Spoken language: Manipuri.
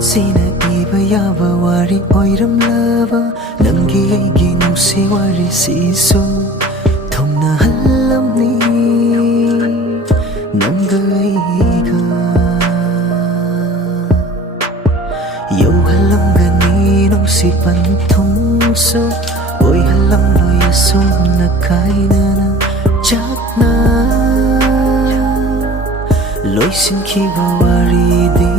sina iba yaba wari oiram lava Nangi aigi nusi wari sisu Thongna hallam ni Nanga aiga Yau hallam gani nusi pantongso Oi hallam loya sumna kaina na Chakna Loisin kiba wari di